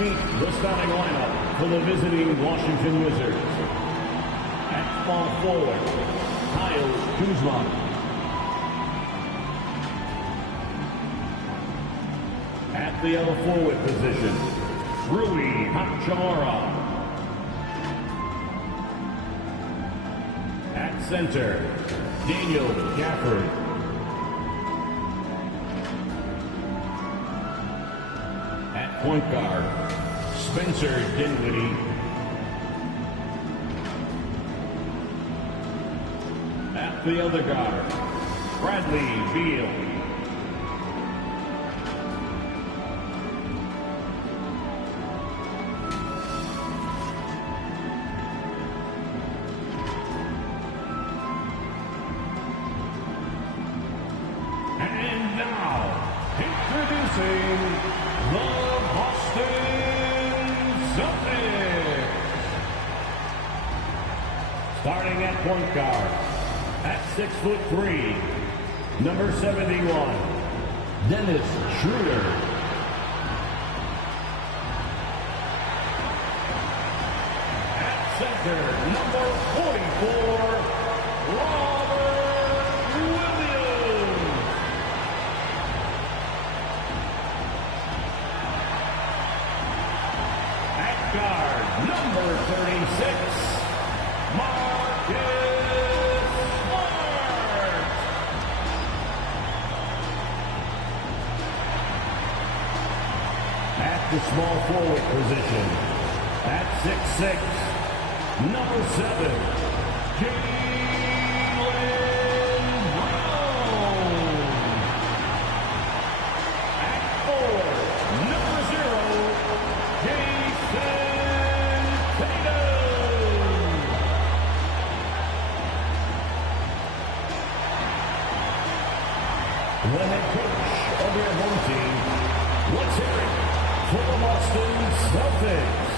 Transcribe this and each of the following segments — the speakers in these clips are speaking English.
meet the starting lineup for the visiting Washington Wizards. At small forward, Kyle Kuzma. At the other forward position, Rui Hachimura. At center, Daniel Gafford. At point guard, Spencer Dinwiddie. At the other guard, Bradley Beal. And now, introducing the Boston Celtics. Starting at point guard, at 6'3", number 71, Dennis Schroeder. At center, number 44, Robert Williams. At guard, number 36, Marcus Smart. At the small forward position, at 6'6", number 7, Jaylen Brown. At 4, number 0, Jason Tatum. The head coach of your home team, let's hear it for the Boston Celtics.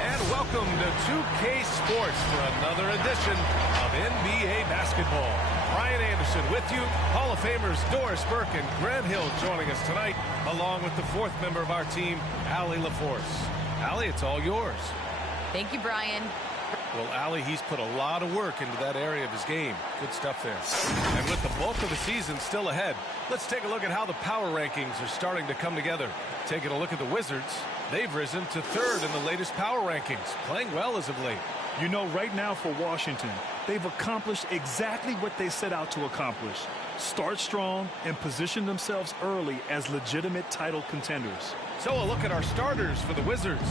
And welcome to 2K Sports for another edition of NBA basketball. Brian Anderson with you, Hall of Famers Doris Burke and Grant Hill joining us tonight, along with the fourth member of our team, Allie LaForce. Allie, it's all yours. Thank you, Brian. Well, Allie, he's put a lot of work into that area of his game. Good stuff there. And with the bulk of the season still ahead, let's take a look at how the power rankings are starting to come together. Taking a look at the Wizards, they've risen to third in the latest power rankings, playing well as of late. You know, right now for Washington, they've accomplished exactly what they set out to accomplish. Start strong and position themselves early as legitimate title contenders. So a look at our starters for the Wizards.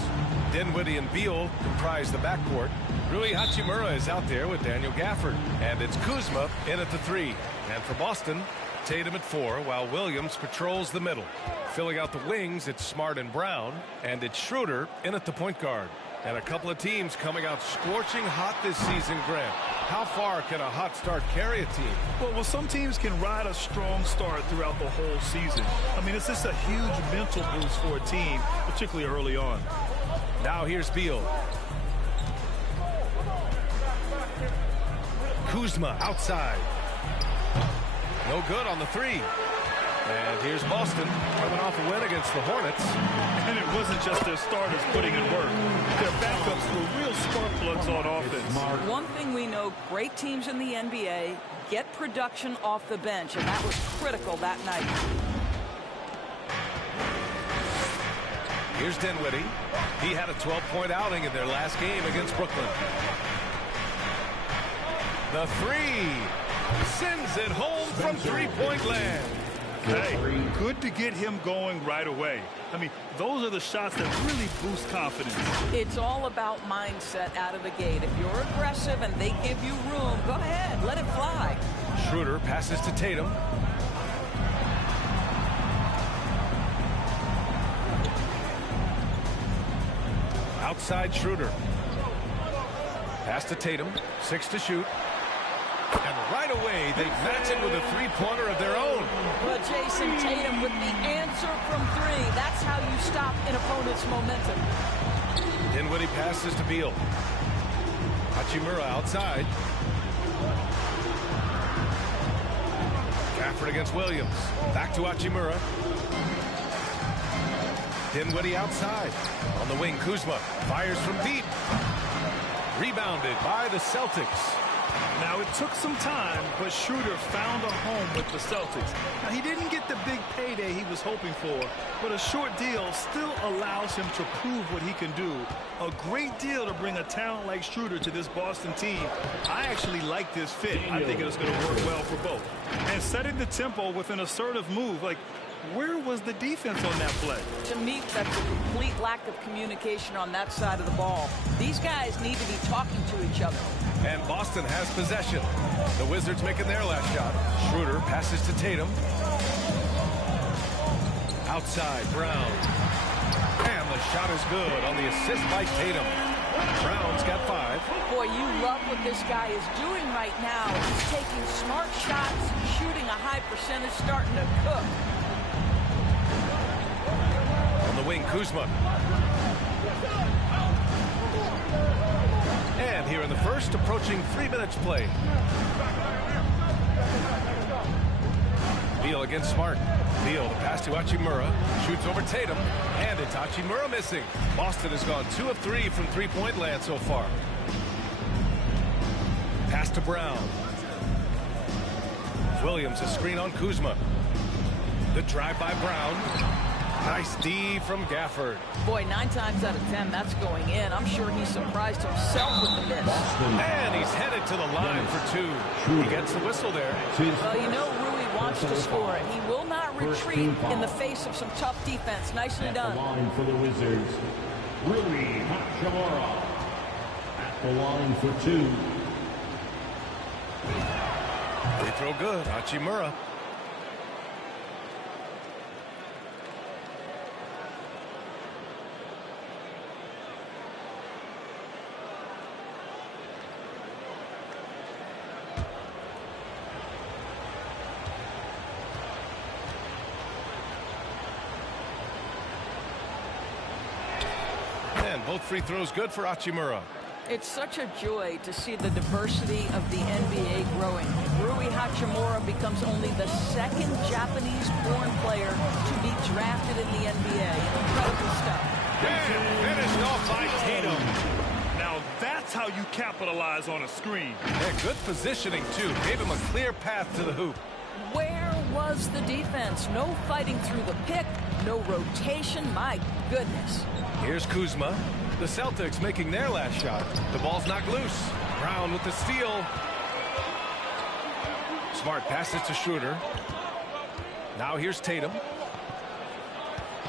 Dinwiddie and Beal comprise the backcourt. Rui Hachimura is out there with Daniel Gafford. And it's Kuzma in at the 3. And for Boston, Tatum at 4, while Williams patrols the middle. Filling out the wings, it's Smart and Brown. And it's Schroeder in at the point guard. And a couple of teams coming out scorching hot this season, Grant. How far can a hot start carry a team? Well, some teams can ride a strong start throughout the whole season. I mean, it's just a huge mental boost for a team, particularly early on. Now here's Beal. Kuzma outside. No good on the 3. And here's Boston coming off a win against the Hornets. And it wasn't just their starters putting in work. Their backups were real spark plugs on offense. One thing we know, great teams in the NBA get production off the bench, and that was critical that night. Here's Dinwiddie. He had a 12-point outing in their last game against Brooklyn. The 3 sends it home from three-point land. Hey, good to get him going right away. I mean, those are the shots that really boost confidence. It's all about mindset out of the gate. If you're aggressive and they give you room, go ahead, let it fly. Schroeder passes to Tatum. Outside Schroeder. Pass to Tatum. 6 to shoot. And right away, they match it with a three-pointer of their own. But Jason Tatum with the answer from 3. That's how you stop an opponent's momentum. Dinwiddie passes to Beal. Hachimura outside. Gafford against Williams. Back to Hachimura. Dinwiddie outside. On the wing, Kuzma fires from deep. Rebounded by the Celtics. Now, it took some time, but Schroeder found a home with the Celtics. Now, he didn't get the big payday he was hoping for, but a short deal still allows him to prove what he can do. A great deal to bring a talent like Schroeder to this Boston team. I actually like this fit. I think it's going to work well for both. And setting the tempo with an assertive move, like, where was the defense on that play? To me, that's a complete lack of communication on that side of the ball. These guys need to be talking to each other. And Boston has possession. The Wizards making their last shot. Schroeder passes to Tatum. Outside, Brown. And the shot is good on the assist by Tatum. Brown's got 5. Boy, you love what this guy is doing right now. He's taking smart shots, shooting a high percentage, starting to cook. On the wing, Kuzma. And here in the first, approaching 3 minutes play. Beal against Smart. Beal, the pass to Hachimura. Shoots over Tatum. And it's Hachimura missing. Boston has gone 2 of 3 from three-point land so far. Pass to Brown. Williams, a screen on Kuzma. The drive by Brown. Nice D from Gafford. Boy, 9 times out of 10, that's going in. I'm sure he surprised himself with the miss. And he's headed to the line for 2. He gets the whistle there. Well, you know Rui wants to score it. He will not retreat in the face of some tough defense. Nicely done. At the line for the Wizards, Rui Hachimura. At the line for 2. Free throw good. Hachimura. Both free throws good for Hachimura. It's such a joy to see the diversity of the NBA growing. Rui Hachimura becomes only the 2nd Japanese-born player to be drafted in the NBA. Incredible stuff. And finished off by Tatum. Now, that's how you capitalize on a screen. And good positioning, too. Gave him a clear path to the hoop. Where was the defense? No fighting through the pick, no rotation. My goodness. Here's Kuzma. The Celtics making their last shot. The ball's knocked loose. Brown with the steal. Smart passes to Schroeder. Now here's Tatum.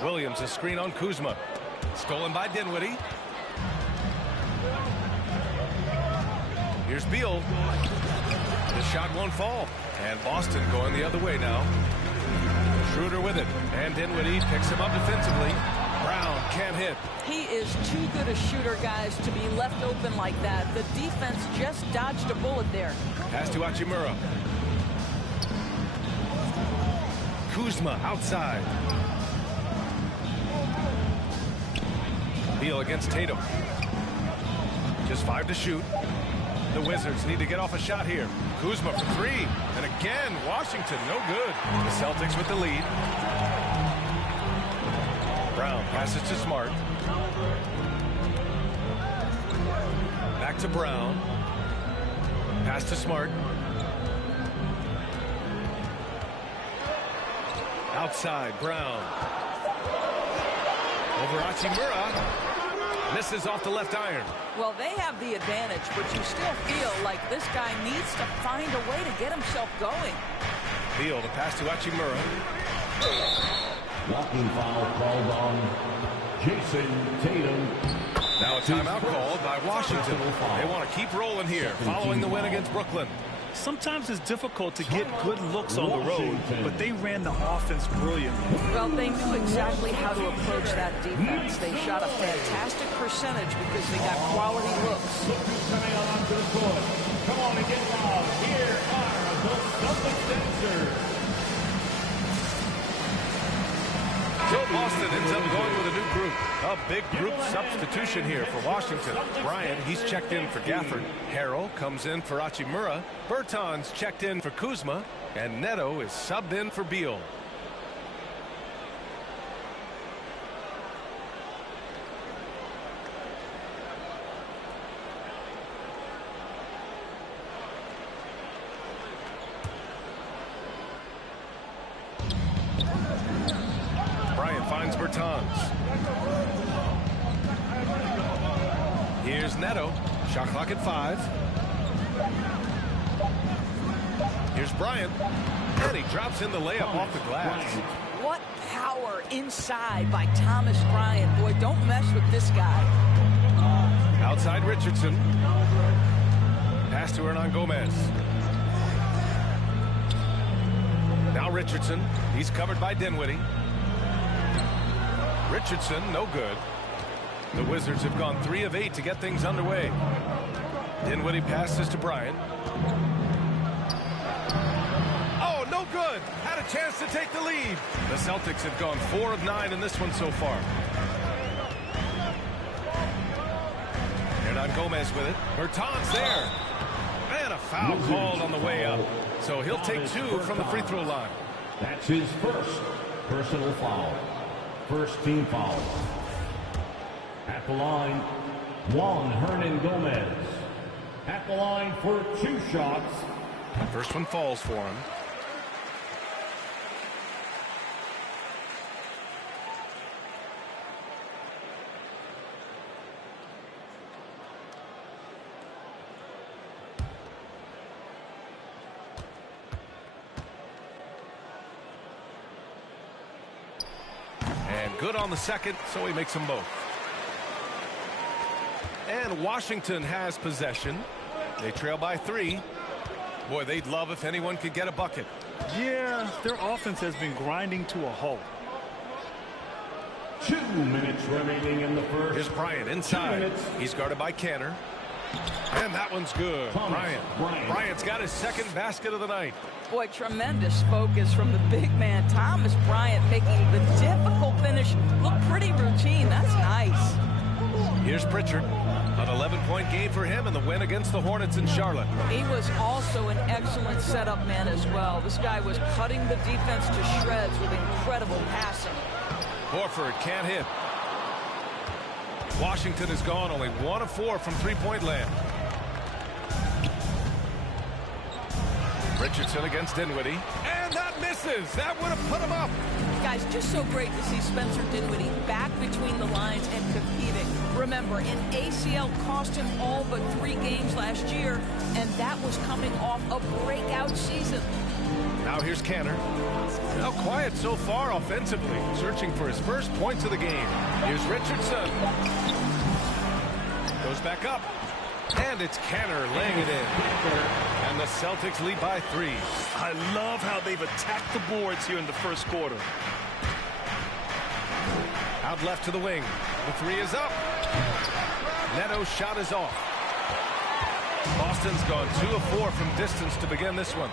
Williams, a screen on Kuzma. Stolen by Dinwiddie. Here's Beal. The shot won't fall. And Boston going the other way now. Schroeder with it. And Dinwiddie picks him up defensively. Brown can't hit. He is too good a shooter, guys, to be left open like that. The defense just dodged a bullet there. Pass to Hachimura. Kuzma outside. Beal against Tatum. Just 5 to shoot. The Wizards need to get off a shot here. Kuzma for 3. And again, Washington, no good. The Celtics with the lead. Brown passes to Smart. Back to Brown. Pass to Smart. Outside, Brown. Over Hachimura. Misses off the left iron. Well, they have the advantage, but you still feel like this guy needs to find a way to get himself going. Beal to pass to Hachimura. Walking foul called on Jason Tatum. Now a timeout called by Washington. They want to keep rolling here, following the win against Brooklyn. Sometimes it's difficult to get good looks on the road, but they ran the offense brilliantly. Well, they knew exactly how to approach that defense. They shot a fantastic percentage because they got quality looks. Coming on onto the court. Come on and get loud. Here are the Celtics dancers. So Boston ends up going with a new group. A big group substitution here for Washington. Bryant, he's checked in for Gafford. Harrell comes in for Hachimura. Bertans checked in for Kuzma. And Neto is subbed in for Beal. Bertans. Here's Neto. Shot clock at 5. Here's Bryant. And he drops in the layup off the glass. What power inside by Thomas Bryant. Boy, don't mess with this guy. Outside Richardson. Pass to Hernan Gomez. Now Richardson. He's covered by Dinwiddie. Richardson, no good. The Wizards have gone 3 of 8 to get things underway. Dinwiddie passes to Bryant. Oh, no good. Had a chance to take the lead. The Celtics have gone 4 of 9 in this one so far. Hernan Gomez with it. Bertans there. And a foul called on the way up. So he'll take 2 from the free throw line. That's his first personal foul. First team foul. At the line, Juan Hernan Gomez. At the line for 2 shots. First one falls for him. And good on the second, so he makes them both. And Washington has possession. They trail by 3. Boy, they'd love if anyone could get a bucket. Yeah, their offense has been grinding to a halt. 2 minutes remaining in the first. Here's Bryant inside. He's guarded by Canner. And that one's good. Bryant's got his second basket of the night. Boy, tremendous focus from the big man. Thomas Bryant making the difficult finish look pretty routine. That's nice. Here's Pritchard. An 11-point game for him in the win against the Hornets in Charlotte. He was also an excellent setup man as well. This guy was cutting the defense to shreds with incredible passing. Horford can't hit. Washington has gone only 1 of 4 from three-point land. Richardson against Dinwiddie. And that misses. That would have put him up. Guys, just so great to see Spencer Dinwiddie back between the lines and competing. Remember, an ACL cost him all but 3 games last year, and that was coming off a breakout season. Now here's Canner. Now quiet so far offensively, searching for his first points of the game. Here's Richardson. Goes back up. And it's Canner laying it in. And the Celtics lead by 3. I love how they've attacked the boards here in the first quarter. Out left to the wing. The 3 is up. Neto's shot is off. Boston's gone 2 of 4 from distance to begin this one.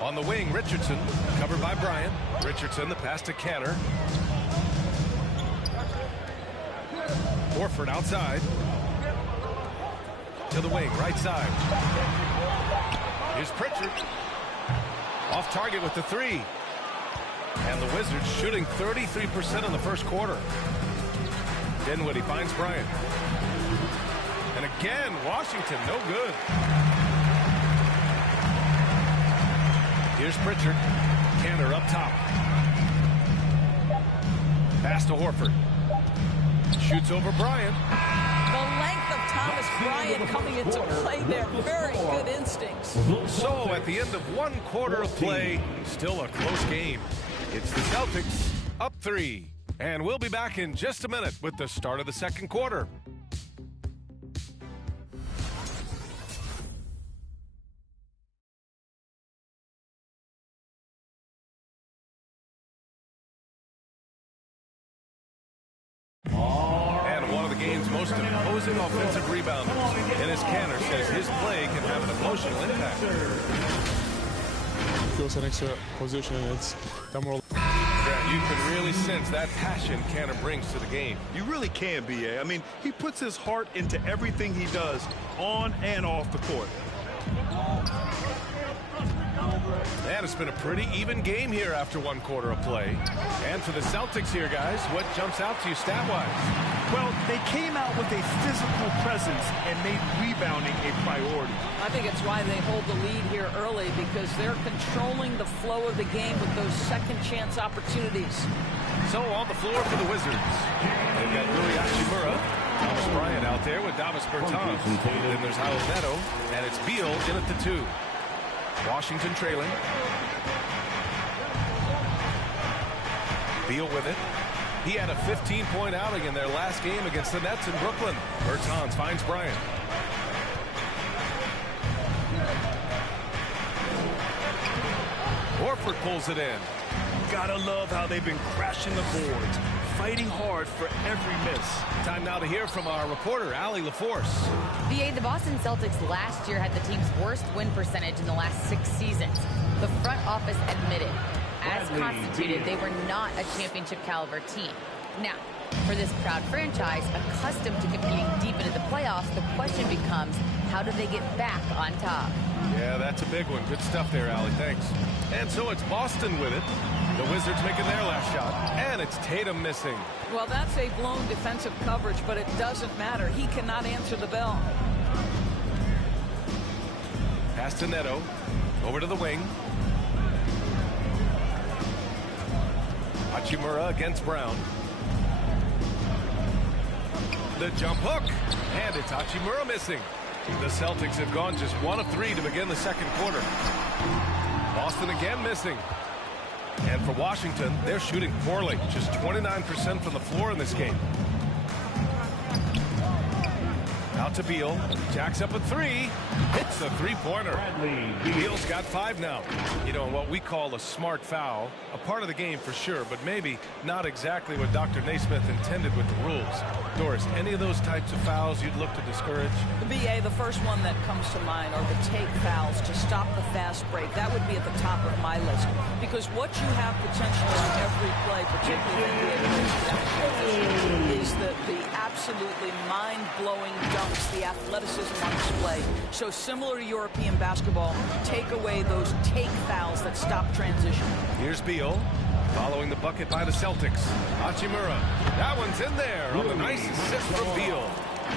On the wing, Richardson, covered by Bryant. Richardson, the pass to Canner. Horford outside. To the wing, right side. Here's Pritchard. Off target with the 3. And the Wizards shooting 33% in the first quarter. Dinwiddie finds Bryant. And again, Washington, no good. Here's Pritchard. Canner up top. Pass to Horford. Shoots over Bryant. The length of Thomas Bryant coming into play there. Very good instincts. So at the end of 1 quarter of play, still a close game. It's the Celtics up 3. And we'll be back in just a minute with the start of the second quarter. And one of the game's most imposing offensive rebounders. Dennis Canner says his play can have an emotional impact. Feels an extra position. It's the more. Yeah, you can really sense that passion Canner brings to the game. You really can, B.A. I mean, he puts his heart into everything he does on and off the court. And it's been a pretty even game here after one quarter of play. And for the Celtics here, guys, what jumps out to you stat-wise? Well, they came out with a physical presence and made rebounding a priority. I think it's why they hold the lead here early, because they're controlling the flow of the game with those second chance opportunities. So on the floor for the Wizards, they've got Rui Hachimura, Thomas Bryant out there with Davis Bertans. Then there's Raul Neto, and it's Beal in at the 2. Washington trailing. Beal with it. He had a 15-point outing in their last game against the Nets in Brooklyn. Bertans finds Bryant. Horford pulls it in. Gotta love how they've been crashing the boards, fighting hard for every miss. Time now to hear from our reporter, Allie LaForce. VA, the Boston Celtics last year had the team's worst win percentage in the last 6 seasons. The front office admitted, as constituted, they were not a championship caliber team. Now, for this proud franchise, accustomed to competing deep into the playoffs, the question becomes, how do they get back on top? Yeah, that's a big one. Good stuff there, Allie. Thanks. And so it's Boston with it. The Wizards making their last shot. And it's Tatum missing. Well, that's a blown defensive coverage, but it doesn't matter. He cannot answer the bell. Pass to Neto. Over to the wing. Hachimura against Brown. The jump hook. And it's Hachimura missing. The Celtics have gone just 1 of 3 to begin the second quarter. Boston again missing. And for Washington, they're shooting poorly. Just 29% from the floor in this game. Out to Beal. Jacks up a 3. Hits a 3-pointer. Beal's got 5 now. You know, what we call a smart foul. A part of the game for sure, but maybe not exactly what Dr. Naismith intended with the rules. Doris, any of those types of fouls you'd look to discourage? The BA, the first one that comes to mind are the take fouls to stop the fast break. That would be at the top of my list. Because what you have potentially on every play, particularly in the is the absolutely mind-blowing dunks, the athleticism on display. So similar to European basketball, take away those take fouls that stop transition. Here's Beal. Following the bucket by the Celtics. Hachimura. That one's in there on the nice assist from Beal.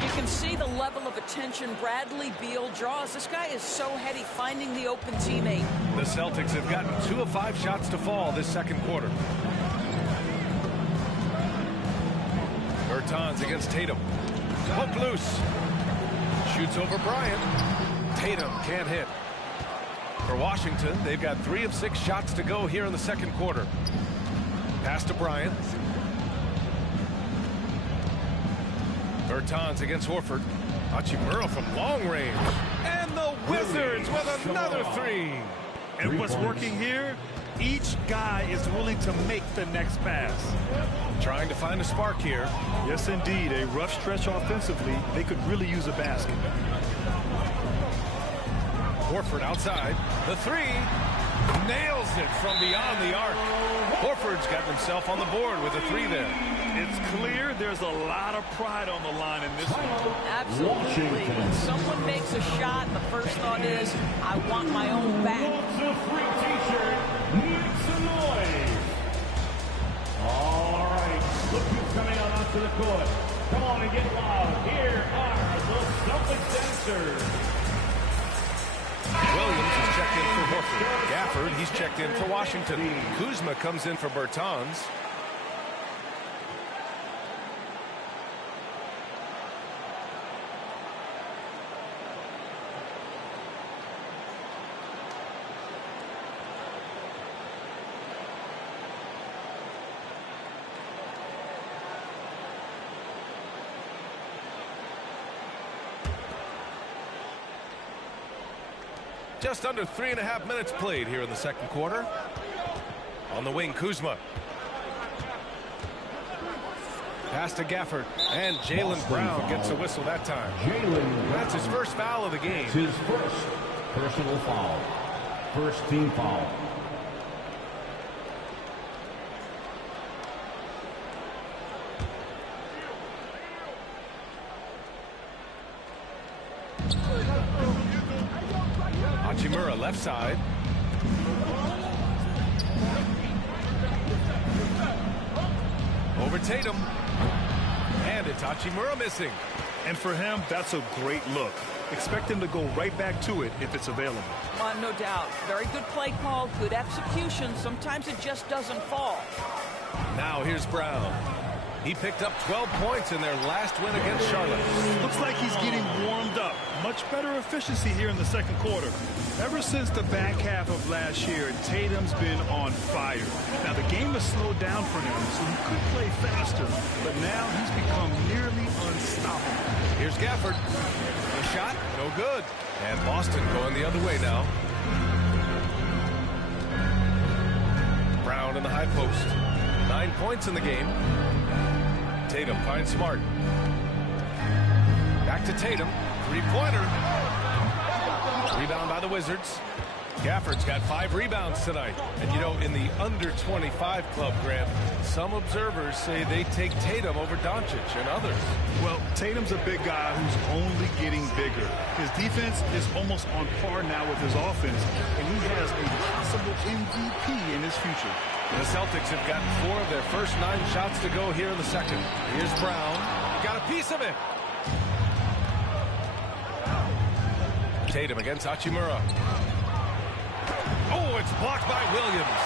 You can see the level of attention Bradley Beal draws. This guy is so heady, finding the open teammate. The Celtics have gotten 2 of 5 shots to fall this second quarter. Bertans against Tatum. Hook loose. Shoots over Bryant. Tatum can't hit. For Washington, they've got 3 of 6 shots to go here in the second quarter. Pass to Bryant. Bertans against Horford. Hachimura from long range. And the Wizards with another 3. And what's working here? Each guy is willing to make the next pass. Trying to find a spark here. Yes, indeed. A rough stretch offensively. They could really use a basket. Horford outside. The 3. Nails it from beyond the arc. Horford's got himself on the board with a 3 there. It's clear there's a lot of pride on the line in this one. Absolutely. When someone makes a shot, the first thought is, I want my own back. A free t-shirt. Make some noise. All right. Look who's coming on out to the court. Come on and get loud. Here are the Celtics dancers. Williams is checked in for Horford. Gafford, he's checked in for Washington. Kuzma comes in for Bertans. Just under 3.5 minutes played here in the second quarter. On the wing, Kuzma. Pass to Gafford. And Jaylen Brown gets a whistle that time. That's his first foul of the game. It's his first personal foul. First team foul. Hachimura left side. Over Tatum. And it's Hachimura missing. And for him, that's a great look. Expect him to go right back to it if it's available. No doubt. Very good play call, good execution. Sometimes it just doesn't fall. Now here's Brown. He picked up 12 points in their last win against Charlotte. Looks like he's getting warmed up. Much better efficiency here in the second quarter. Ever since the back half of last year, Tatum's been on fire. Now, the game has slowed down for him, so he could play faster. But now he's become nearly unstoppable. Here's Gafford. A shot, no good. And Boston going the other way now. Brown in the high post. 9 points in the game. Tatum finds Smart. Back to Tatum. Three-pointer. Rebound by the Wizards. Gafford's got 5 rebounds tonight. And, you know, in the under-25 club, Grant, some observers say they take Tatum over Doncic and others. Well, Tatum's a big guy who's only getting bigger. His defense is almost on par now with his offense, and he has a possible MVP in his future. The Celtics have gotten 4 of their first 9 shots to go here in the second. Here's Brown. Got a piece of it. Tatum against Hachimura. Oh, it's blocked by Williams.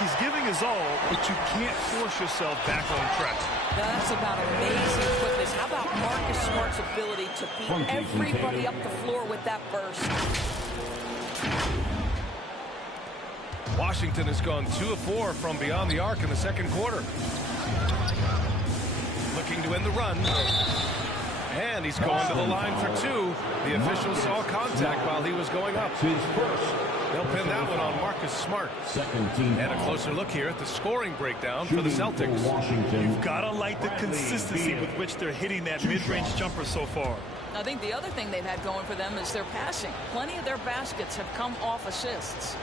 He's giving his all, but you can't force yourself back on track. That's about amazing quickness. How about Marcus Smart's ability to beat everybody up the floor with that burst? Washington has gone 2 of 4 from beyond the arc in the second quarter. Looking to end the run. And he's going to the line for 2. The official saw contact while he was going up. They'll pin that one on Marcus Smart. And a closer look here at the scoring breakdown for the Celtics. You've got to like the consistency with which they're hitting that mid-range jumper so far. I think the other thing they've had going for them is their passing. Plenty of their baskets have come off assists.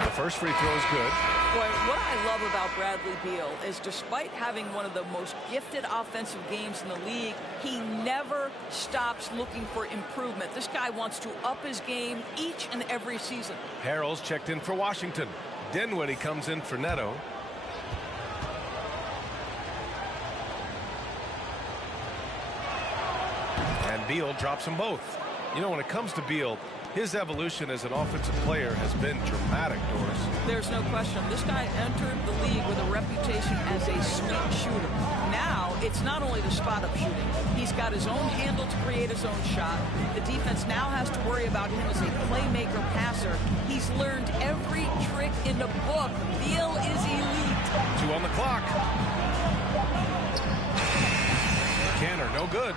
The first free throw is good. Boy, what I love about Bradley Beal is despite having one of the most gifted offensive games in the league, he never stops looking for improvement. This guy wants to up his game each and every season. Harrell's checked in for Washington. Dinwiddie comes in for Neto. And Beal drops them both. You know, when it comes to Beal, his evolution as an offensive player has been dramatic, Doris. There's no question. This guy entered the league with a reputation as a sweet shooter. Now, it's not only the spot-up shooting. He's got his own handle to create his own shot. The defense now has to worry about him as a playmaker passer. He's learned every trick in the book. Beal is elite. 2 on the clock. Canner, no good.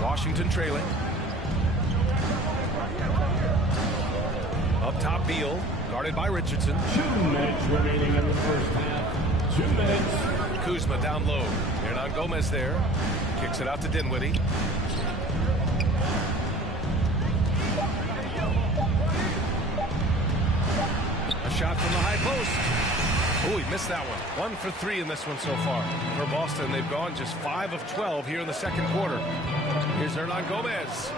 Washington trailing. Up top, Beal, guarded by Richardson. 2 minutes remaining in the first half. 2 minutes. Kuzma down low. Hernan Gomez there. Kicks it out to Dinwiddie. A shot from the high post. Oh, he missed that one. 1 for 3 in this one so far. For Boston, they've gone just 5 of 12 here in the second quarter. Here's Hernan Gomez.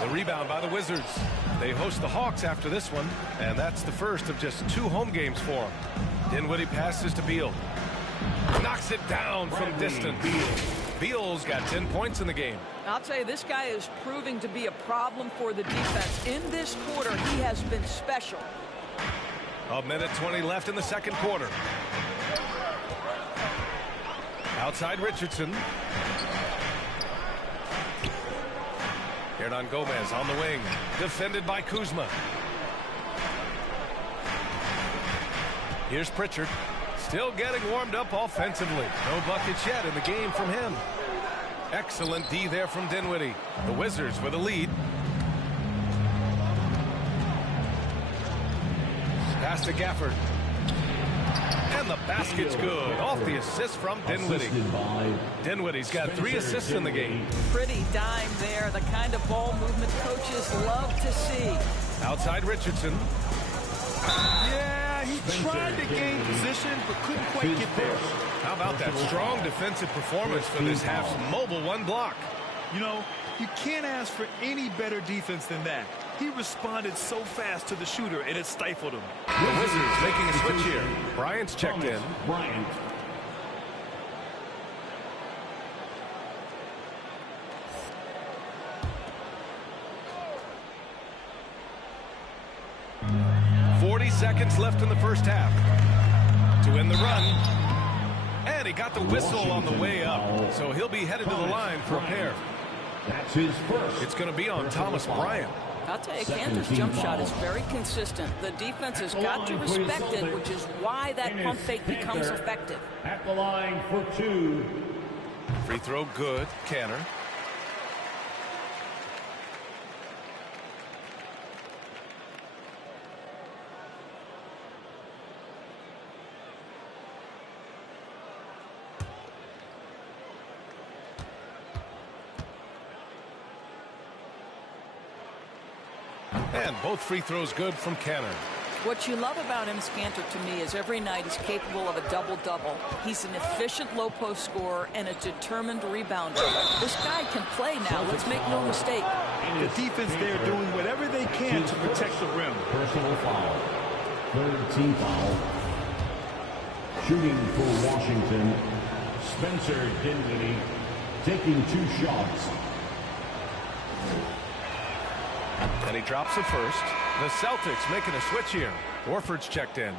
The rebound by the Wizards. They host the Hawks after this one, and that's the first of just 2 home games for them. Dinwiddie passes to Beal. Knocks it down from distance. Beal's got 10 points in the game. I'll tell you, this guy is proving to be a problem for the defense. In this quarter, he has been special. 1:20 left in the second quarter. Outside Richardson. Hernan Gomez on the wing. Defended by Kuzma. Here's Pritchard. Still getting warmed up offensively. No buckets yet in the game from him. Excellent D there from Dinwiddie. The Wizards with a lead. Pass to Gafford. And the basket's good. Off the assist from Dinwiddie. Dinwiddie's got 3 assists in the game. Pretty dime there. The kind of ball movement coaches love to see. Outside Richardson. Yeah, he tried to gain position, but couldn't quite get there. How about that strong defensive performance for this half's mobile 1 block? You know, you can't ask for any better defense than that. He responded so fast to the shooter, and it stifled him. The Wizards making a switch here. Bryant's checked in. Bryant. Seconds left in the first half to end the run, and he got the whistle on the way up, so he'll be headed to the line for a pair. That's his first. It's going to be on Thomas Bryant. I'll tell you, Kanter's jump shot is very consistent. The defense has got to respect it, which is why that pump fake becomes effective. At the line for 2. Free throw good, Kanter. And both free throws good from Kanter. What you love about him, Kanter, to me, is every night he's capable of a double-double. He's an efficient low-post scorer and a determined rebounder. This guy can play now. Let's make no mistake. The defense there doing whatever they can to protect the rim. Personal foul. Third team foul. Shooting for Washington, Spencer Dinwiddie taking 2 shots. And he drops the first. The Celtics making a switch here. Horford's checked in.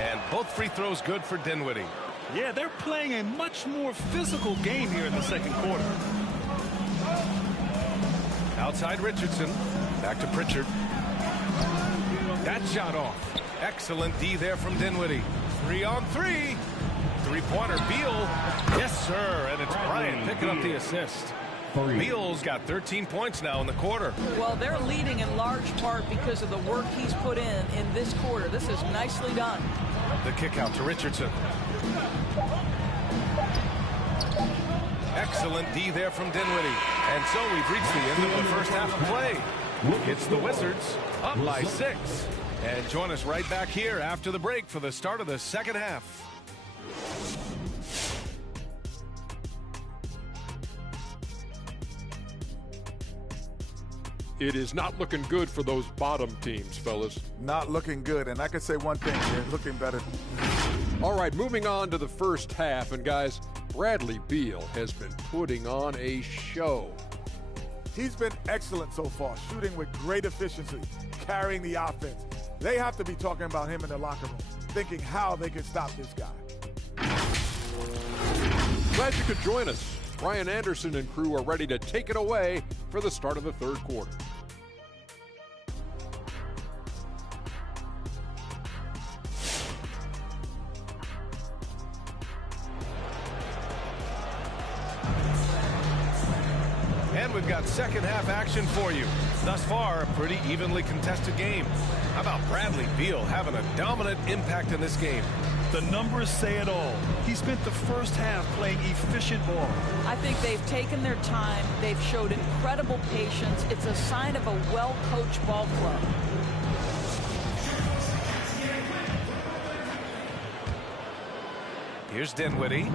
And both free throws good for Dinwiddie. Yeah, they're playing a much more physical game here in the second quarter. Outside Richardson. Back to Pritchard. That shot off. Excellent D there from Dinwiddie. 3-on-3. Three-pointer, Beal. Yes, sir. And it's Bryant picking up the assist. Beal's got 13 points now in the quarter. Well, they're leading in large part because of the work he's put in this quarter. This is nicely done. The kick out to Richardson. Excellent D there from Dinwiddie. And so we've reached the end of the first half of play. It's the Wizards up by 6. And join us right back here after the break for the start of the second half. It is not looking good for those bottom teams, fellas. Not looking good, and I can say one thing, they're looking better. All right, moving on to the first half, and guys, Bradley Beal has been putting on a show. He's been excellent so far, shooting with great efficiency, carrying the offense. They have to be talking about him in the locker room, thinking how they can stop this guy. Glad you could join us. Brian Anderson and crew are ready to take it away for the start of the third quarter. And we've got second half action for you. Thus far, a pretty evenly contested game. How about Bradley Beal having a dominant impact in this game? The numbers say it all. He spent the first half playing efficient ball. I think they've taken their time. They've showed incredible patience. It's a sign of a well-coached ball club. Here's Dinwiddie.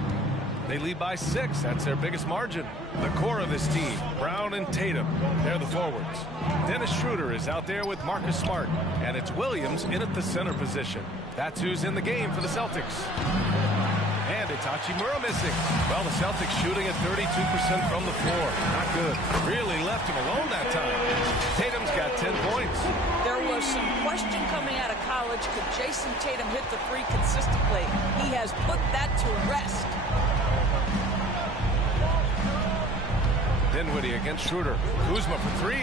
They lead by 6. That's their biggest margin. The core of this team, Brown and Tatum, they're the forwards. Dennis Schroeder is out there with Marcus Smart, and it's Williams in at the center position. That's who's in the game for the Celtics. And it's Hachimura missing. Well, the Celtics shooting at 32% from the floor. Not good. Really left him alone that time. Tatum's got 10 points. There was some question coming out of college. Could Jason Tatum hit the 3 consistently? He has put that to rest. Dinwiddie against Schroeder. Kuzma for 3.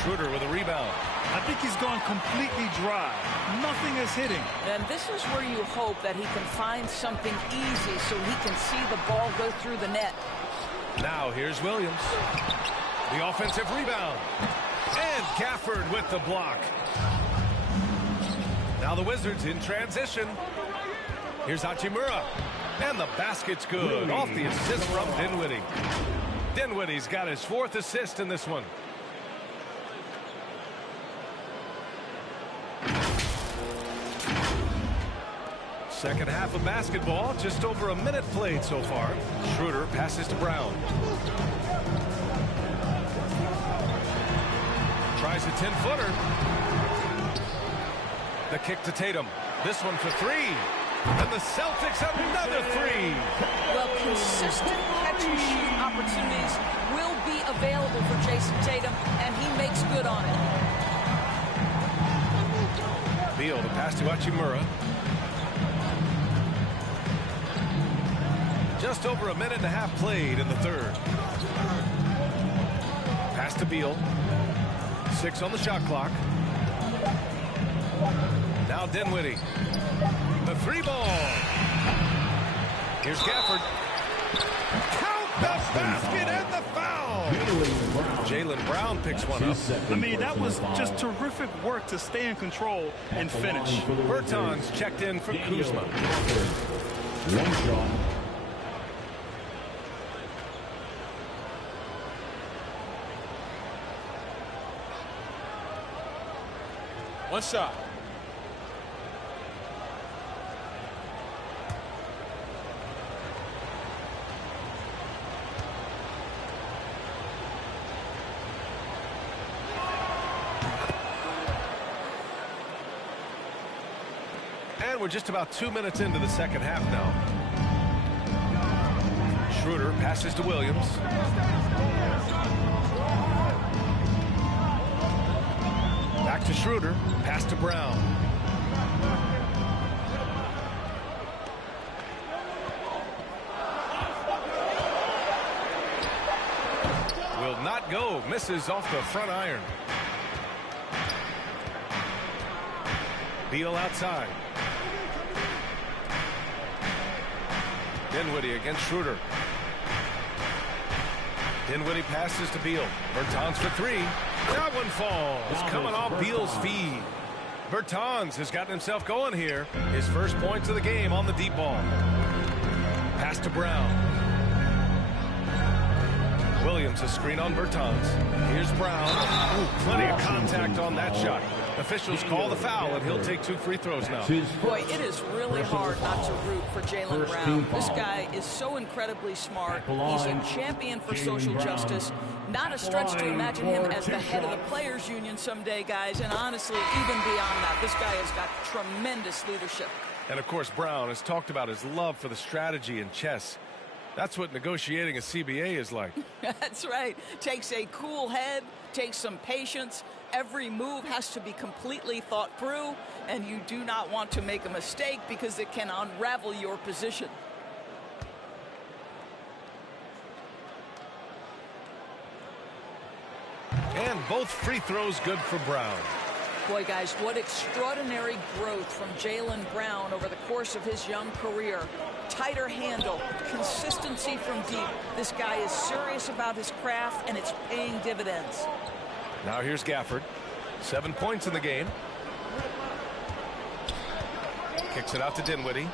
Schroeder with a rebound. I think he's gone completely dry. Nothing is hitting. And this is where you hope that he can find something easy so he can see the ball go through the net. Now here's Williams. The offensive rebound. And Gafford with the block. Now the Wizards in transition. Here's Hachimura. And the basket's good. Off the assist from Dinwiddie. Dinwiddie's got his 4th assist in this one. Second half of basketball, just over a minute played so far. Schroeder passes to Brown. Tries a 10-footer. The kick to Tatum. This one for 3. And the Celtics another 3. Well, consistent catch-and-shoot opportunities will be available for Jason Tatum, and he makes good on it. Beal to pass to Hachimura. Just over a minute and a half played in the third. Pass to Beal. 6 on the shot clock. Now Dinwiddie. The 3 ball. Here's Gafford. Count the basket and the foul. Jaylen Brown picks one up. I mean, that was just terrific work to stay in control and finish. Bertans checked in for Kuzma. One shot. One shot. And we're just about 2 minutes into the second half now. Schroeder passes to Williams. Back to Schroeder. Pass to Brown. Will not go. Misses off the front iron. Beal outside. Dinwiddie against Schroeder. Dinwiddie passes to Beal. Bertans for 3. That one falls. Coming off Beal's feed. Bertans has gotten himself going here. His first points of the game on the deep ball. Pass to Brown. Williams a screen on Bertans. Here's Brown. Ooh, plenty of contact on that shot. Officials call the foul, and he'll take 2 free throws now. Boy, it is really hard not to root for Jaylen Brown. This guy is so incredibly smart. He's a champion for social justice. Not a stretch to imagine him as the head of the Players Union someday, guys. And honestly, even beyond that, this guy has got tremendous leadership. And, of course, Brown has talked about his love for the strategy in chess. That's what negotiating a CBA is like. That's right. Takes a cool head, takes some patience. Every move has to be completely thought through, and you do not want to make a mistake because it can unravel your position. And both free throws good for Brown. Boy, guys, what extraordinary growth from Jaylen Brown over the course of his young career. Tighter handle, consistency from deep. This guy is serious about his craft, and it's paying dividends. Now here's Gafford. 7 points in the game. Kicks it out to Dinwiddie.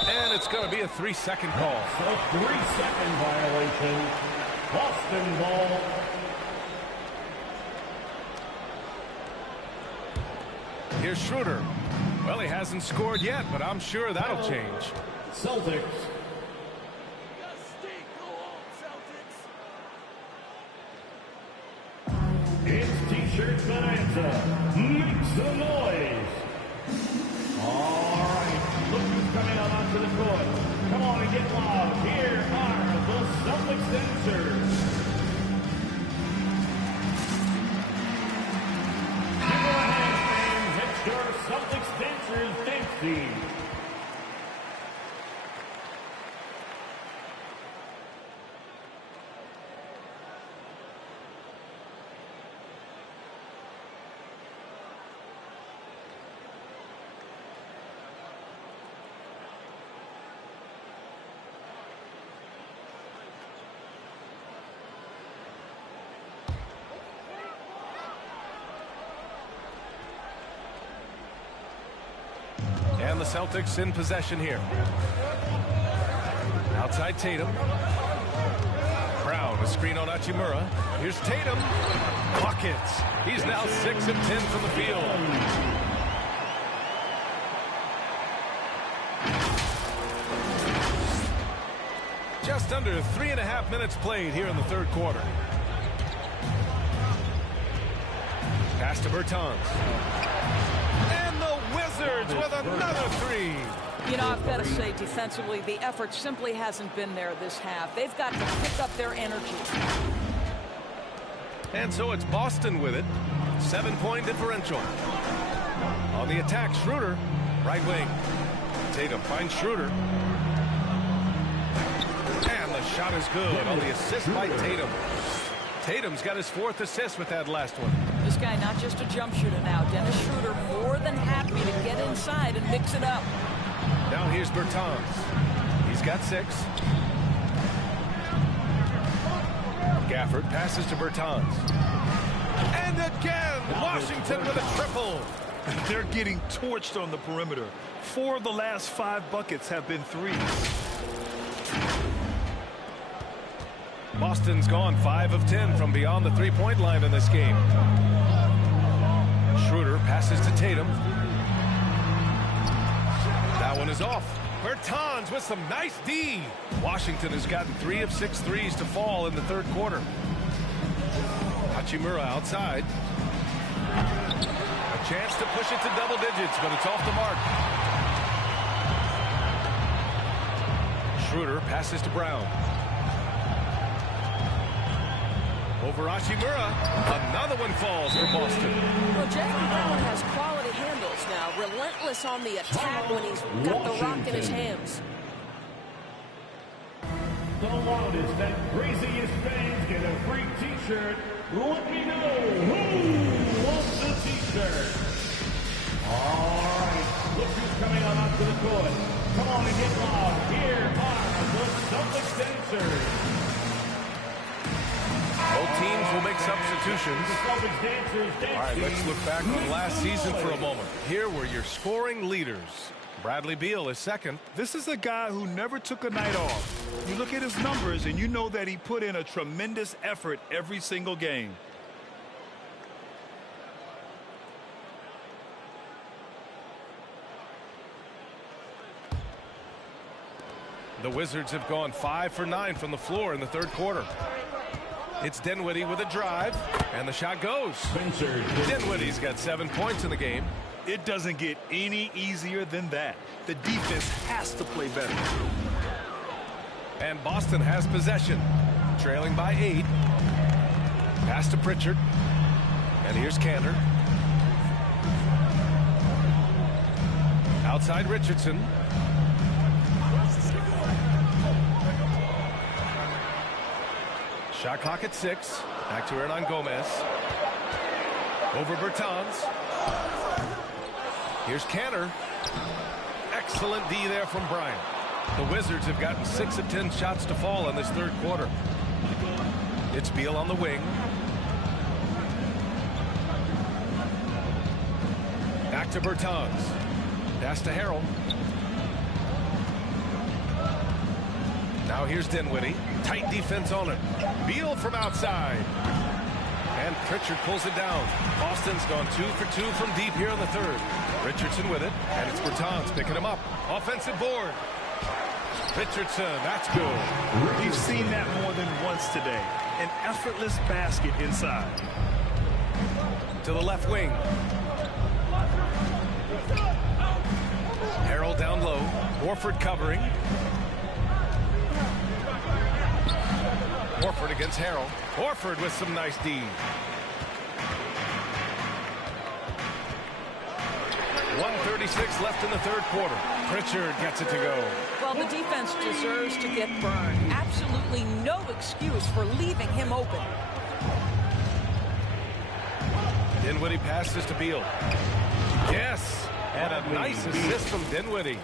And it's going to be a 3-second call. A 3-second violation. Boston ball. Here's Schroeder. Well, he hasn't scored yet, but I'm sure that'll change. Celtics. It's T-shirt Bonanza. Make some noise. All right. Look who's coming out onto the court. Come on and get loud. Here are the Celtics dancers. Give them a hand, fans. It's your Celtics dancers dance team. the Celtics in possession here. Outside Tatum. Brown, a screen on Hachimura. Here's Tatum. Buckets. He's now 6 of 10 from the field. Just under 3.5 minutes played here in the third quarter. Pass to Bertans. And the Wizards with another three. You know, I've got to say, defensively, the effort simply hasn't been there this half. They've got to pick up their energy. And so it's Boston with it. 7-point differential. On the attack, Schroeder, right wing. Tatum finds Schroeder. And the shot is good on the assist by Tatum. Tatum's got his 4th assist with that last one. This guy not just a jump shooter now. Dennis Schroeder more than happy to get inside and mix it up. Now here's Bertans. He's got 6. Gafford passes to Bertans. And again, Washington with a triple. They're getting torched on the perimeter. 4 of the last 5 buckets have been threes. Boston's gone 5 of 10 from beyond the three-point line in this game. Schroeder passes to Tatum. That one is off. Bertans with some nice D. Washington has gotten 3 of 6 threes to fall in the third quarter. Hachimura outside. A chance to push it to double digits, but it's off the mark. Schroeder passes to Brown. Over Hachimura. Another one falls for Boston. Well, Jaylen Brown has quality handles now. Relentless on the attack when he's got the rock in his hands. The loudest and craziest fans get a free t-shirt. Let me know who wants a t-shirt. All right, look who's coming on onto the court. Come on and get loud. Here are the Celtics dancers. Both teams will make substitutions. All right, let's look back on last season for a moment. Here were your scoring leaders. Bradley Beal is second. This is a guy who never took a night off. You look at his numbers and you know that he put in a tremendous effort every single game. The Wizards have gone 5 for 9 from the floor in the third quarter. It's Dinwiddie with a drive, and the shot goes. Dinwiddie's got 7 points in the game. It doesn't get any easier than that. The defense has to play better. And Boston has possession, trailing by 8. Pass to Pritchard. And here's Cantor. Outside Richardson. Shot clock at 6. Back to Hernan Gomez. Over Bertans. Here's Cantor. Excellent D there from Bryant. The Wizards have gotten 6 of 10 shots to fall in this third quarter. It's Beal on the wing. Back to Bertans. Pass to Harrell. Now here's Dinwiddie. Tight defense on it. Beal from outside. And Pritchard pulls it down. Boston's gone 2 for 2 from deep here in the third. Richardson with it. And it's Bertans picking him up. Offensive board. Richardson, that's good. We've seen that more than once today. An effortless basket inside. To the left wing. Harrell down low. Horford covering. Horford against Harrell. Horford with some nice D. 1:36 left in the third quarter. Pritchard gets it to go. Well, the defense deserves to get burned. Absolutely no excuse for leaving him open. Dinwiddie passes to Beal. Yes, and a nice assist from Dinwiddie.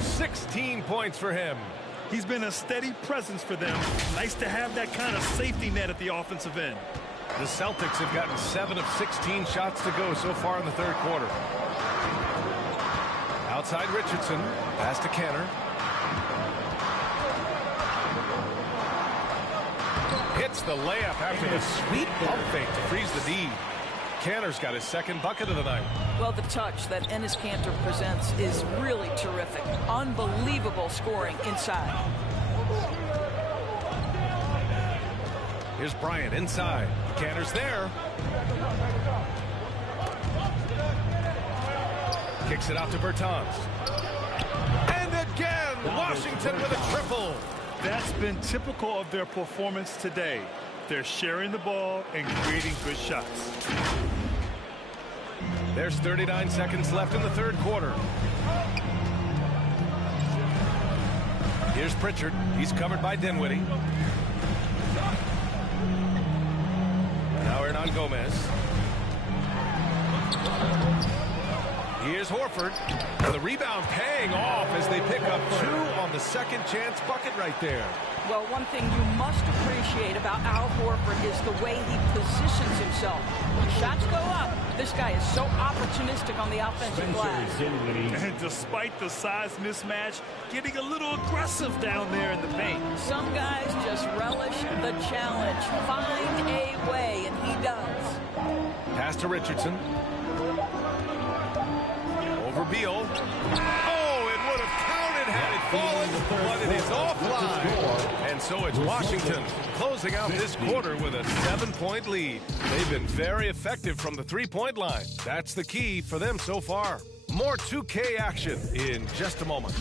16 points for him. He's been a steady presence for them. Nice to have that kind of safety net at the offensive end. The Celtics have gotten 7 of 16 shots to go so far in the third quarter. outside Richardson. Pass to Canner. Hits the layup after the sweet pump fake to freeze the D. Canner's got his second bucket of the night. Well, the touch that Enes Kanter presents is really terrific. Unbelievable scoring inside. Here's Bryant inside. Canter's there. Kicks it out to Bertans. And again, Washington with a triple. That's been typical of their performance today. They're sharing the ball and creating good shots. There's 39 seconds left in the third quarter. Here's Pritchard. He's covered by Dinwiddie. Now Hernan Gomez. Here's Horford. And the rebound paying off as they pick up 2 on the second chance bucket right there. Well, one thing you must appreciate about Al Horford is the way he positions himself. When shots go up, this guy is so opportunistic on the offensive glass. And despite the size mismatch, getting a little aggressive down there in the paint. Some guys just relish the challenge. Find a way, and he does. Pass to Richardson. Over Beal. Oh, it would have counted had it fallen, but it is offline. And so it's Washington closing out this quarter with a 7-point lead. They've been very effective from the three-point line. That's the key for them so far. More 2K action in just a moment.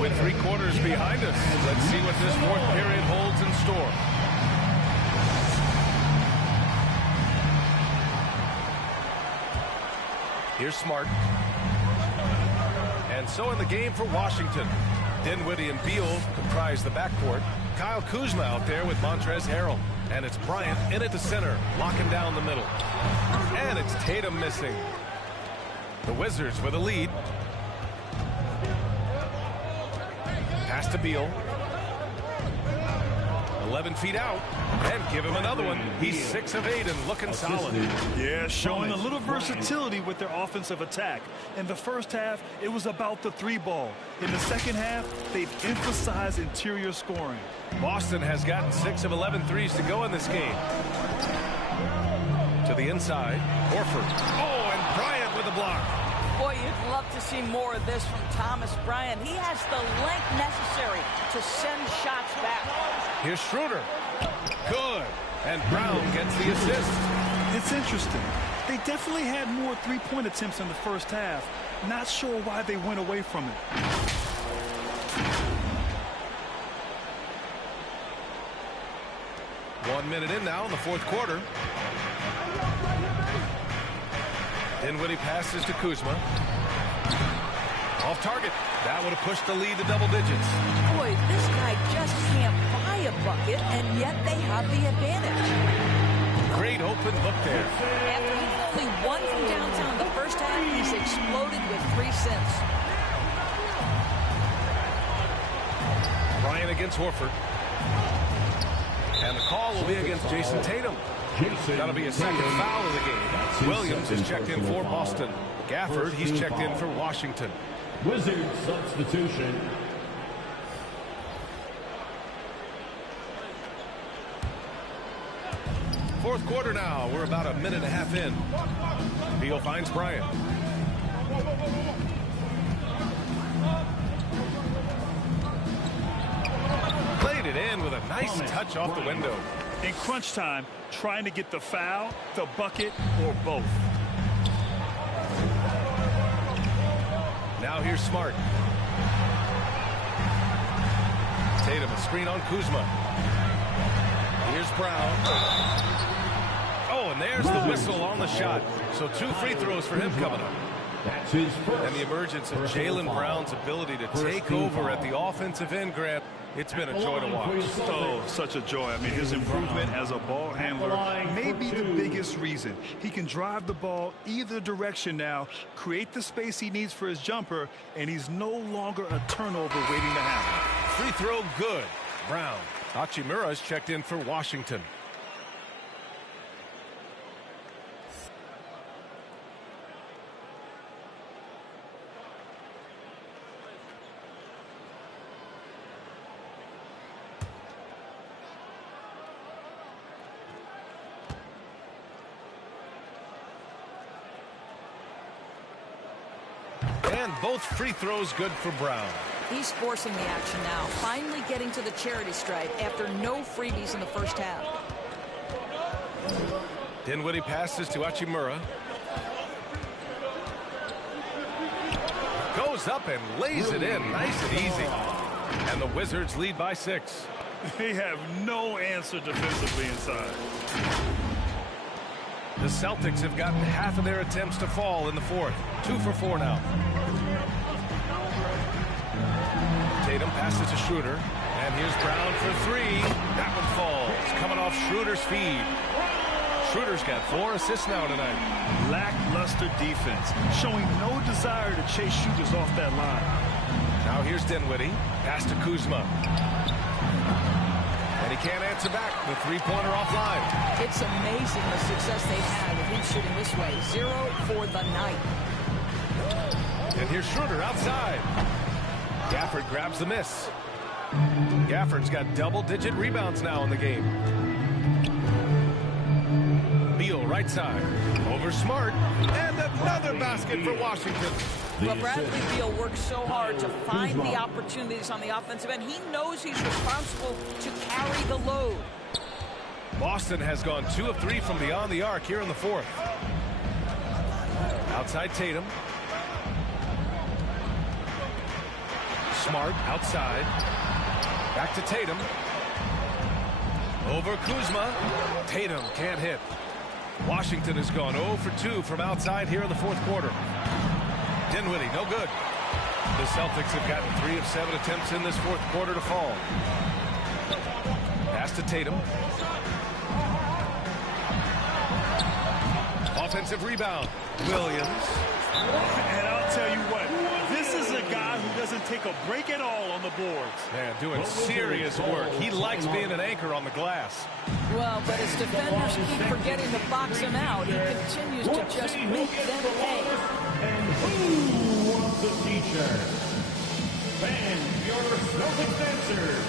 With 3 quarters behind us, let's see what this fourth period holds in store. Here's Smart. And so in the game for Washington, Dinwiddie and Beal comprise the backcourt. Kyle Kuzma out there with Montrezl Harrell. And it's Bryant in at the center, locking down the middle. And it's Tatum missing. The Wizards with a lead. Pass to Beal. 11 feet out. And give him another one. He's 6 of 8 and looking solid. Yeah, showing a little versatility with their offensive attack. In the first half, it was about the 3-ball. In the second half, they've emphasized interior scoring. Boston has gotten 6 of 11 threes to go in this game. To the inside. Horford. Oh, and Bryant with a block. Boy, you'd love to see more of this from Thomas Bryant. He has the length necessary to send shots back. Here's Schroeder. Good. And Brown gets the assist. It's interesting. They definitely had more three-point attempts in the first half. Not sure why they went away from it. One minute in now in the fourth quarter. Dinwiddie passes to Kuzma. Off target. That would have pushed the lead to double digits. Boy, this guy just can't buy a bucket, and yet they have the advantage. Great open look there. After hitting only 1 from downtown in the first half, he's exploded with 3 since. Bryant against Horford. And the call will be against Jason Tatum. That'll be a second foul of the game. Williams is checked in for Boston. Gafford, he's checked in for Washington. Wizards substitution. Fourth quarter now. We're about a minute and a half in. Beal finds Bryant. Played it in with a nice touch off the window. In crunch time, trying to get the foul, the bucket, or both. Now here's Smart. Tatum, a screen on Kuzma. Here's Brown. Oh, and there's the whistle on the shot. So 2 free throws for him coming up. That's his first. And the emergence of Jaylen Brown's ability to take over at the offensive end, Grant, It's been a joy to watch. Oh, such a joy. I mean, his improvement as a ball handler may be the biggest reason. He can drive the ball either direction now, create the space he needs for his jumper, and he's no longer a turnover waiting to happen. Free throw good. Brown. Hachimura's checked in for Washington. And both free throws good for Brown. He's forcing the action now, finally getting to the charity stripe after no freebies in the first half. Dinwiddie passes to Hachimura. Goes up and lays it in nice and easy. And the Wizards lead by 6. They have no answer defensively inside. The Celtics have gotten half of their attempts to fall in the fourth. 2 for 4 now. Tatum passes to Schroeder. And here's Brown for 3. That one falls. Coming off Schroeder's feed. Schroeder's got 4 assists now tonight. Lackluster defense, showing no desire to chase shooters off that line. Now here's Dinwiddie. Pass to Kuzma. And he can't answer back. The three-pointer offline. It's amazing the success they've had with him shooting this way. 0 for the night. And here's Schroeder outside. Gafford grabs the miss. Gafford's got double-digit rebounds now in the game. Beal right side. Over Smart. And another basket for Washington. Well, Bradley Beal works so hard to find the opportunities on the offensive end. He knows he's responsible to carry the load. Boston has gone 2 of 3 from beyond the arc here in the fourth. Outside Tatum. Smart outside. Back to Tatum. Over Kuzma. Tatum can't hit. Washington has gone 0 for 2 from outside here in the fourth quarter. Dinwiddie, no good. The Celtics have gotten 3 of 7 attempts in this fourth quarter to fall. Pass to Tatum. Offensive rebound. Williams. And I'll tell you what, this is a guy who doesn't take a break at all on the boards. Man, doing serious work. He likes being an anchor on the glass. Well, but as defenders keep forgetting to box him out, he continues to just make them pay. And who wants the t-shirt? Fan your Celtic dancers.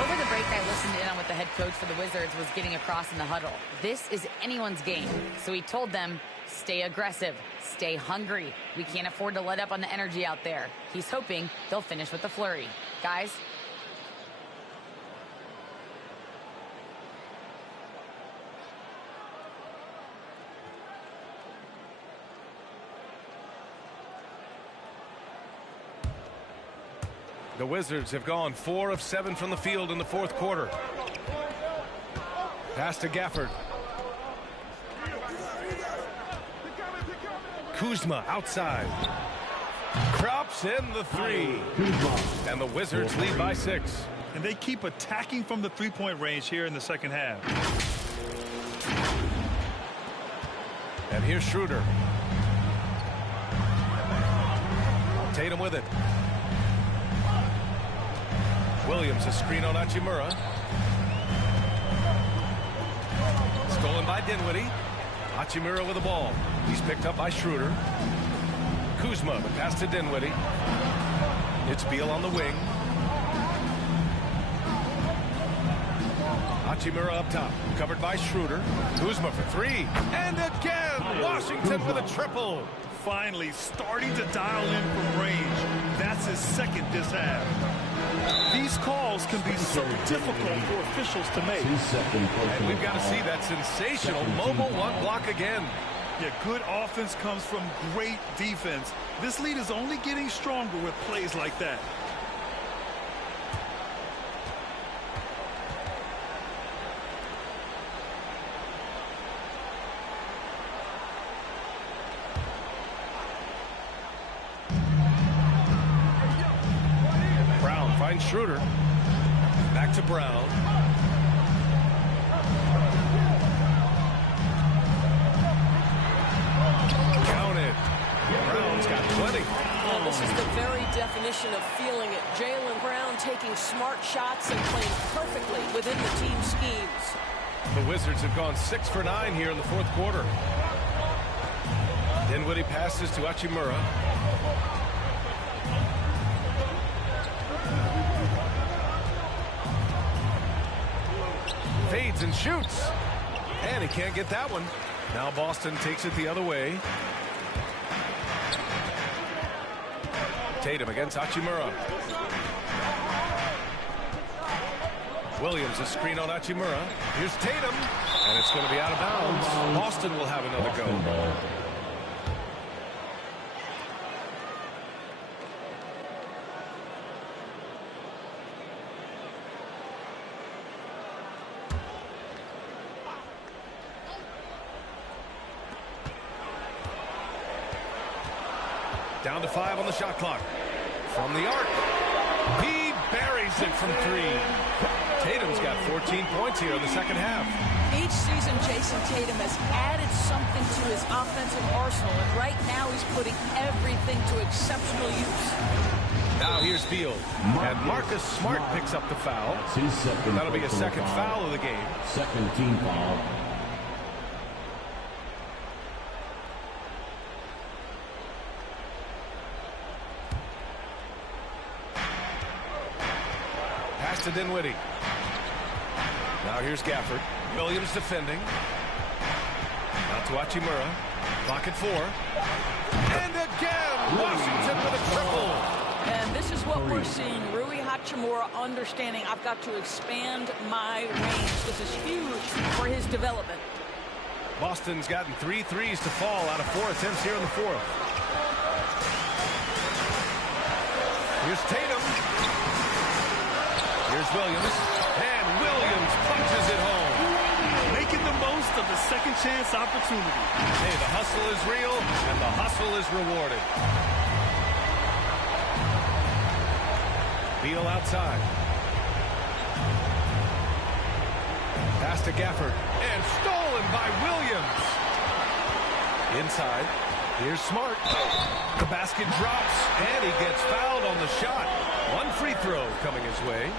Over the break, I listened in on what the head coach for the Wizards was getting across in the huddle. This is anyone's game. So he told them, stay aggressive, stay hungry. We can't afford to let up on the energy out there. He's hoping they'll finish with a flurry. Guys, the Wizards have gone 4 of 7 from the field in the fourth quarter. Pass to Gafford. Kuzma outside. Crops in the 3. And the Wizards lead by 6. And they keep attacking from the three-point range here in the second half. And here's Schroeder. Tatum with it. Williams a screen on Hachimura. Stolen by Dinwiddie. Hachimura with the ball. He's picked up by Schroeder. Kuzma, the pass to Dinwiddie. It's Beal on the wing. Hachimura up top, covered by Schroeder. Kuzma for 3. And again, Washington with a triple. Finally starting to dial in from range. That's his second this half. These calls can be so difficult for officials to make. And we've got to see that sensational mobile one block again. Yeah, good offense comes from great defense. This lead is only getting stronger with plays like that. finds Schroeder. Back to Brown. Counted. Brown's got plenty. Well, this is the very definition of feeling it. Jaylen Brown taking smart shots and playing perfectly within the team schemes. The Wizards have gone 6 for 9 here in the fourth quarter. Dinwiddie passes to Hachimura. Fades and shoots. And he can't get that one. Now Boston takes it the other way. Tatum against Hachimura. Williams, a screen on Hachimura. Here's Tatum, and it's going to be out of bounds. Boston will have another go. Down to 5 on the shot clock. From the arc. He buries it from 3. Tatum's got 14 points here in the second half. Each season, Jason Tatum has added something to his offensive arsenal, and right now he's putting everything to exceptional use. Now here's Beal. And Marcus Smart picks up the foul. That'll be a second foul of the game. Second team foul. Pass to Dinwiddie. Now here's Gafford. Williams defending. Now to Hachimura. Clock at 4. And again, Washington with a triple. And this is what we're seeing. Rui Hachimura understanding I've got to expand my range. This is huge for his development. Boston's gotten 3 threes to fall out of 4 attempts here in the fourth. Here's Tatum. Here's Williams. And Williams punches it home. Making the most of the second chance opportunity. Hey, the hustle is real, and the hustle is rewarded. Beal outside. Pass to Gafford. And stolen by Williams. Inside. Here's Smart. The basket drops, and he gets fouled on the shot. One free throw coming his way.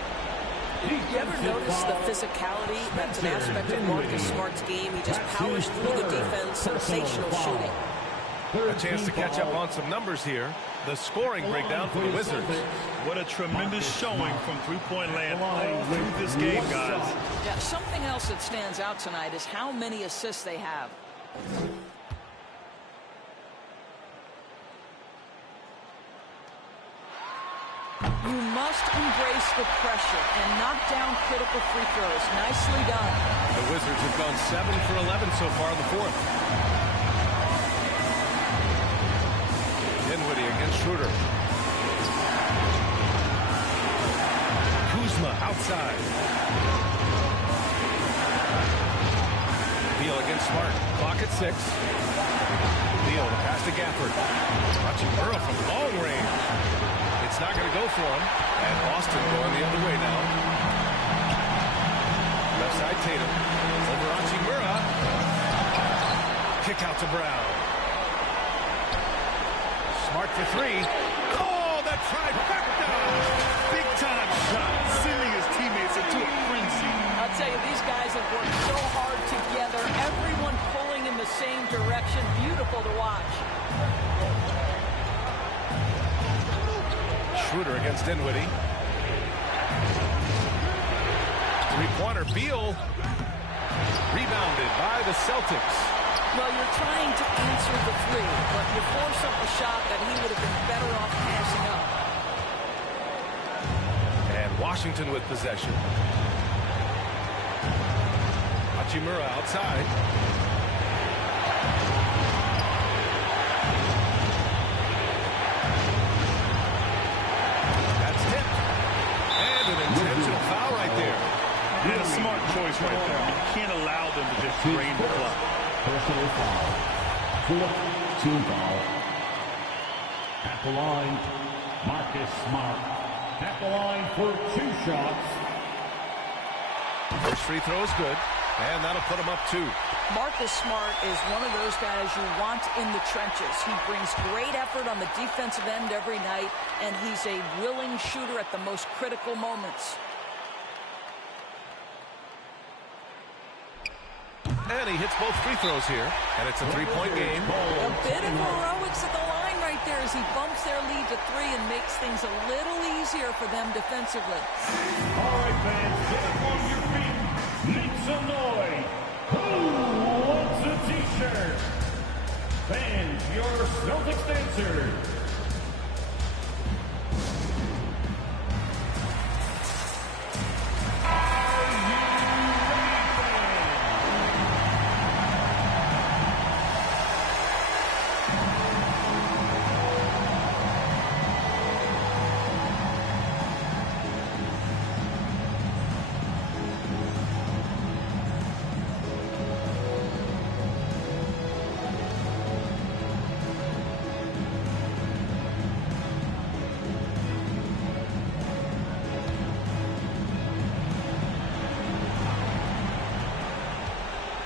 You ever notice the physicality that's an aspect of Marcus Smart's game? He just powers through the defense, sensational shooting. A chance to catch up on some numbers here. The scoring breakdown for the Wizards. What a tremendous showing from three-point land all through this game, guys. Yeah, something else that stands out tonight is how many assists they have. You must embrace the pressure and knock down critical free throws. Nicely done. The Wizards have gone 7 for 11 so far in the fourth. Dinwiddie against Schroeder. Kuzma outside. Beal against Smart. Clock at 6. Beal to pass to Gafford. Hachimura from long range. It's not going to go for him. And Boston going the other way now. Left side Tatum. Over Hachimura. Kick out to Brown. Smart for 3. Oh, that trifecta! Big time shot, sending his teammates into a frenzy. I'll tell you, these guys have worked so hard together. Everyone pulling in the same direction. Beautiful to watch. Schroeder against Dinwiddie. Three-pointer. Beal. Rebounded by the Celtics. Well, you're trying to answer the 3, but you force up a shot that he would have been better off passing up. And Washington with possession. Hachimura outside. That's tipped. And an intentional foul right there. And a smart choice right there. You can't allow them to just drain the clock. Personal foul. Fourth team foul. At the line, Marcus Smart. At the line for 2 shots. First free throw is good, and that'll put him up 2. Marcus Smart is one of those guys you want in the trenches. He brings great effort on the defensive end every night, and he's a willing shooter at the most critical moments. And he hits both free throws here, and it's a 3-point game. A bit of heroics at the line right there as he bumps their lead to 3 and makes things a little easier for them defensively. All right, fans, get up on your feet. Make some noise. Who wants a t-shirt? Fans, your Celtics dancers.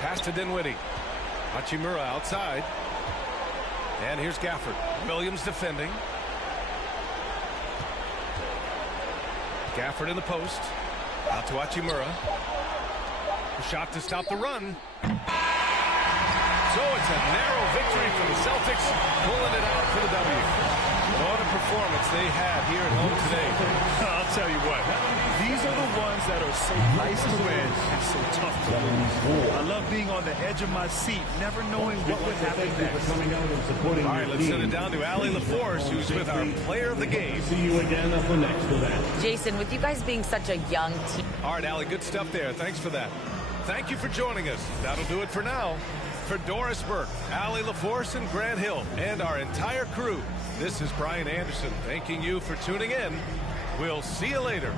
Pass to Dinwiddie. Hachimura outside. And here's Gafford. Williams defending. Gafford in the post. Out to Hachimura. A shot to stop the run. So it's a narrow victory for the Celtics, pulling it out for the W. What a performance they had here at home today. I'll tell you what, these are the ones that are so nice to win and so tough to lose. I love being on the edge of my seat, never knowing what would happen next. All right, let's send it down to Allie LaForce, who's with our player of the game. See you again up the next event. Jason, with you guys being such a young team. All right, Allie, good stuff there. Thanks for that. Thank you for joining us. That'll do it for now. For Doris Burke, Allie LaForce, and Grant Hill, and our entire crew, this is Brian Anderson thanking you for tuning in. We'll see you later.